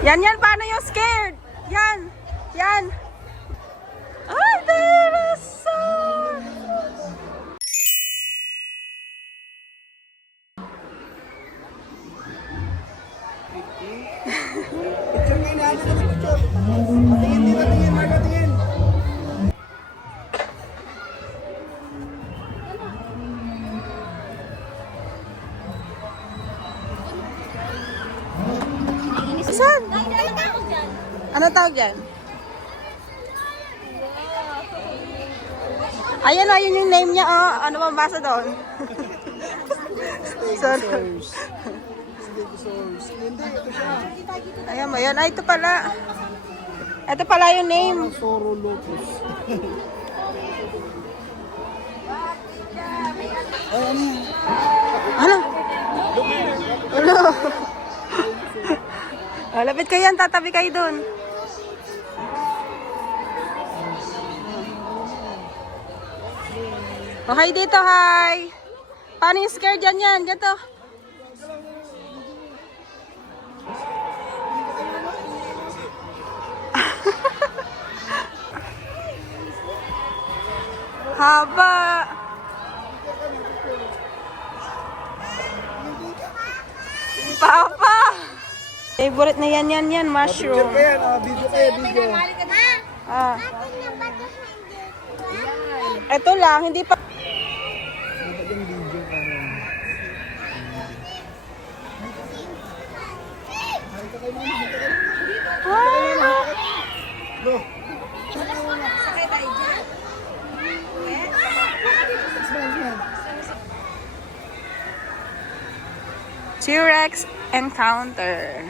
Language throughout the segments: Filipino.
Yan, yan. Paano yung scared? Yan. Yan. Ay, dinosaur! Picture ngayon na ano na picture. Patingin din, patingin, Mark, patingin. Saan? Ano tawag dyan? Ayan o, yun yung name niya. Oh. Ano bang basa doon? Sorry. Stegosaurus. Hindi, ito siya. Ayan ba yun? Ay, ito pala. Ito pala yung name. Saurolophus. Ay, ano yan? Ano? Ano? Oh, lapit kayo yan. Tatabi kayo doon. Oh, hi dito, hi. Paano yung scare dyan yan? Dito. Haba. Papa. Favorite na yan, mushroom. Picture kayo, video kayo, video. Ah. Ito lang, hindi pa. Dapat yung video ka rin. Halika kayo mama, halika kayo. Ah. Go. Sakay tayo dyan. T-Rex encounter.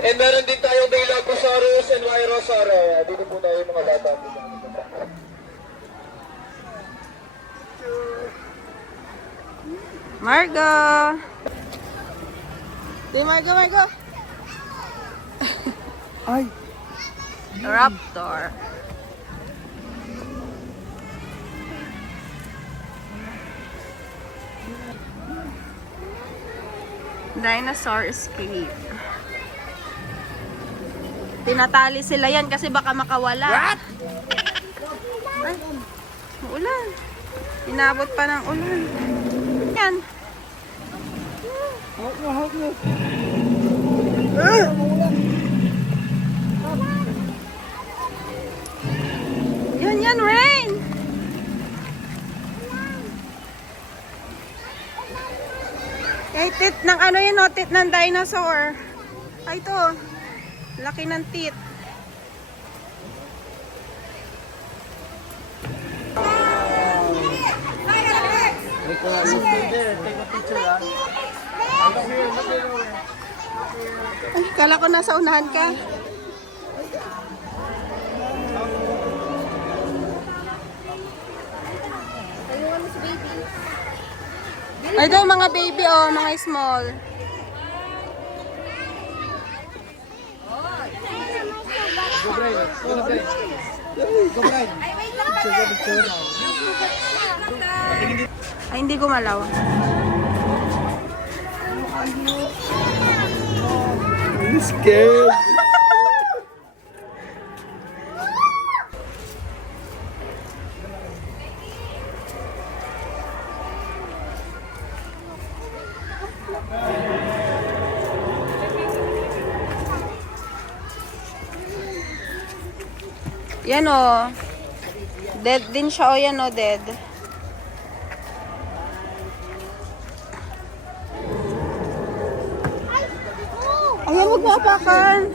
And meron din tayong Dilophosaurus and Wyrosauria. Dito po tayo mga bata. Margo! Di Margo! Ay! Raptor. Dinosaur escape. Tinatali sila yan kasi baka makawala. What? Ay, ulan. Inabot pa ng ulan. Yan. Hawak mo. Yan, rain. Ay, tit ng ano yun, no? Tit ng dinosaur. Ay, ito. Laki ng tit. Take a picture, ah. Ay, kala ko nasa unahan ka. Ay, daw mga baby, oh, mga small. Go, Brian. Go, Brian. Go, Brian. Picture ka, picture. Ay, hindi gumalaw. I'm scared. Yan, oh. Dead din siya, oh, yan, oh, dead. Ayan, huwag mo apakan.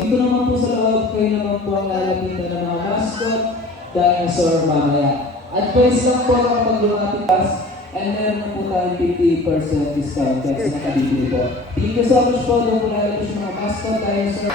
Ito naman po sa loob, kayo naman po ang lalapitan ng mga mascot, dinosaur mamaya. At pwede lang po kapag lumapit us, and meron na po tayong 50% discount kasi nakabibili po. Thank you so much po, doon po lalapit yung mga mascot, dinosaur.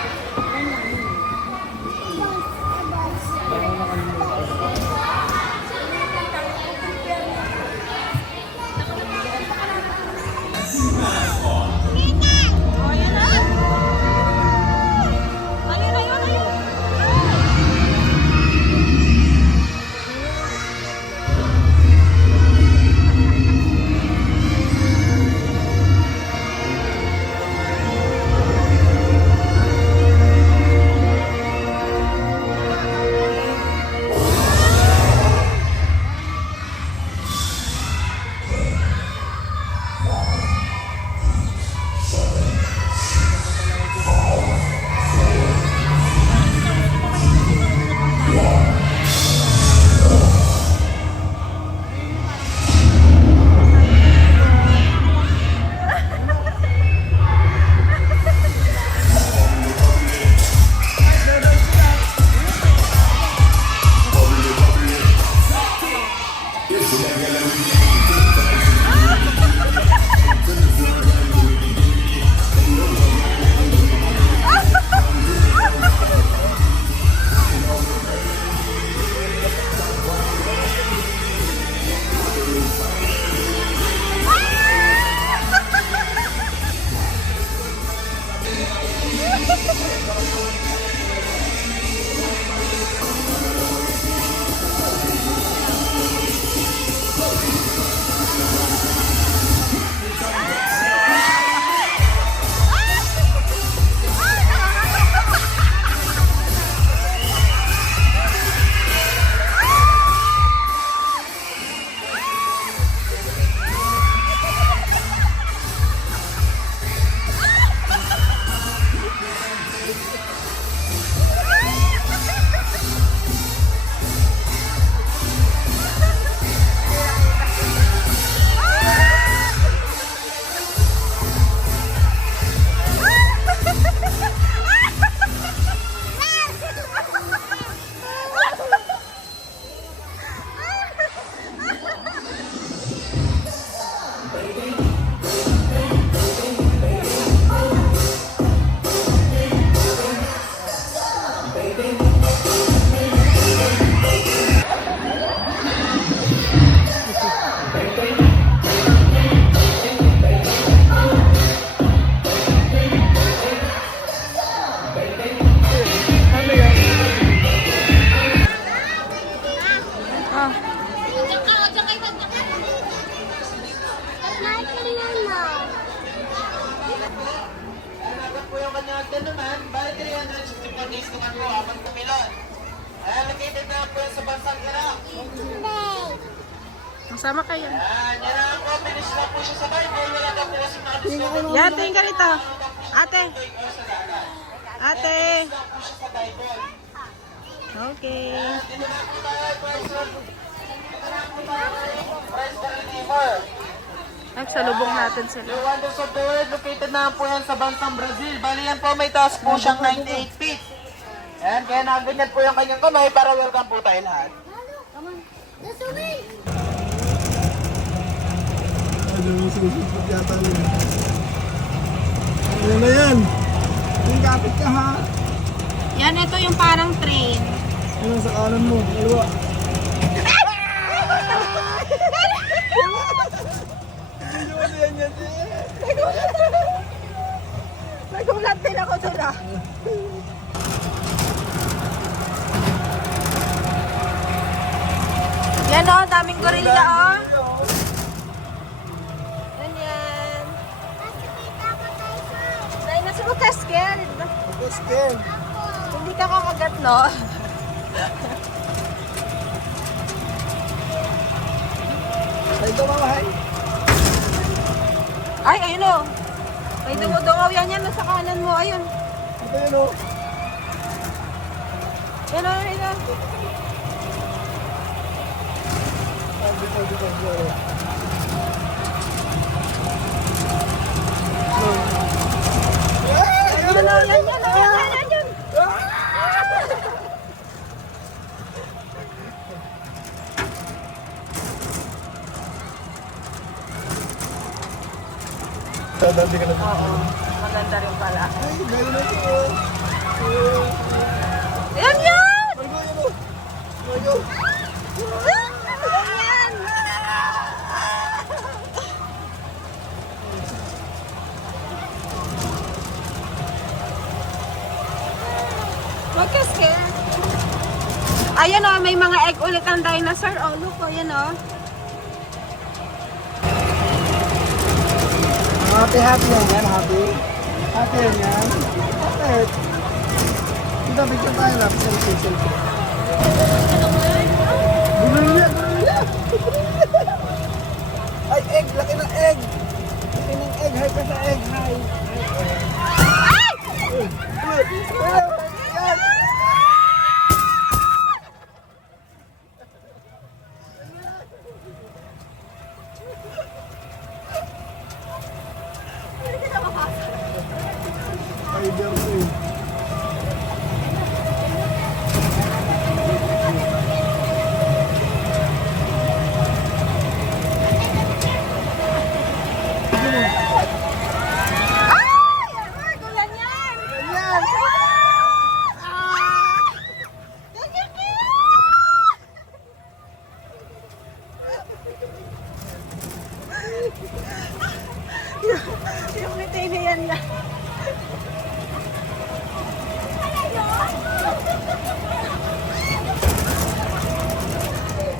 po yung kanyang agdan naman, bali 364 days naman po, apat kumilon. Located na po yan sa bansang Iraq. Masama kayo. Yan na po, finish na po siya sa Bible, wala na po kasi nakadiscover. Yan, tingin ka rito. Ate. Ate. Na po siya sa Bible. Okay. Dito na po tayo, Praise the Redeemer. Nagsalubong natin sila. The Wonders of the World, located na po yan sa bansang Brazil. Bali yan po, may taas po siyang 98 feet. Yan, kaya nakaganyan po yung kanyang kamay para welcome po tayo lahat. Ano na yan? Yung kapit ka ha? Yan, ito yung parang train. Ano sa kanan mo? Kaliwa. Nagulat din ako doon ah. Yan o, daming gorilla o. Yan yan. Dinosaur ka scared. Ako scared. Hindi ka kakagat, no? Ay, tumawahay. Ay, ayun o. May dumudungaw yan yan sa kanan mo. Ayun. Ito yun o. Yan o, yan o. Dito. Yan o, yan yan o. Yan yan. Dadandi ka na. Oo, maganda rin pala. Ay, gano'n na ito. Yan yan! Margo, yun o. Margo. Yan yan! Huwag ka scared. Ayan o, may mga egg ulit ang dinosaur. Oh, look o, yan o. Happy yan. Happy. Happy yan. Happy. Kita picture tayo lang. Selfie. Gulilla. Ay, egg. Laki ng egg. Laki ng egg. Hi ka sa egg. Hi. Spider to eh. yan na.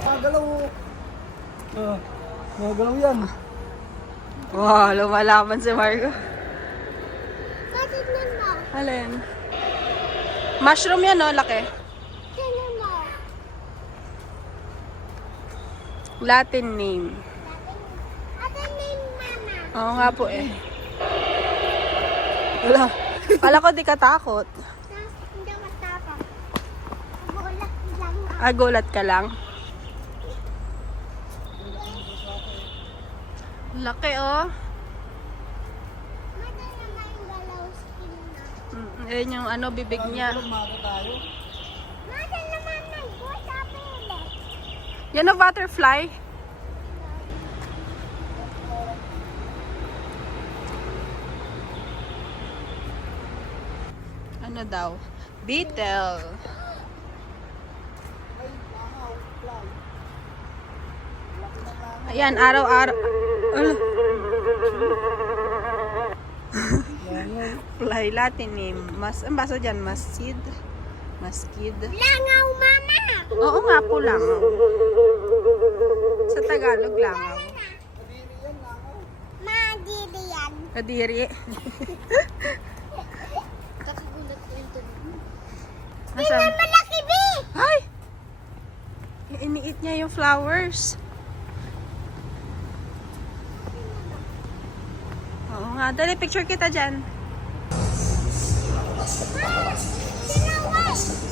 Magalaw. Magalaw yan. Wow, lumalaban si Marco. Bakit nun mo? Alin? Mushroom yan, no? Laki. Tingnan mo. Latin name. Ate name mama. Oo nga po eh. Wala. Kala ko di ka takot. Hindi matapang. Bulat lang. Gulat ka lang. Laki oh. Mata naman yung galaw skin na. Ayan yung ano, bibig niya. Mata naman nag-buhat sa pilit. Yan ang butterfly. Ano daw? Beetle. Ayan, araw-araw. Ala. Fly Latin name. Ang basa dyan, maskid. Maskid. Langaw mama. Oo nga po lang. Sa Tagalog lang. Madili yan. Kadiri. Kakagulat ko yung tunog. Nasaan? Tingnan malaki B. Ay! Iniit niya yung flowers. Oo nga. Dali, picture kita dyan.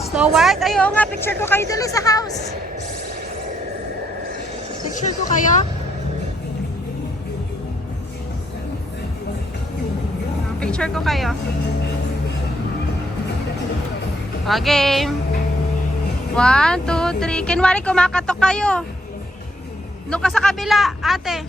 Snow White? Ay, oo nga. Picture ko kayo dali sa house. Picture ko kayo. Picture ko kayo. Game. 1, 2, 3. Kinwari kumakatok kayo. Doon ka sa kabila, ate.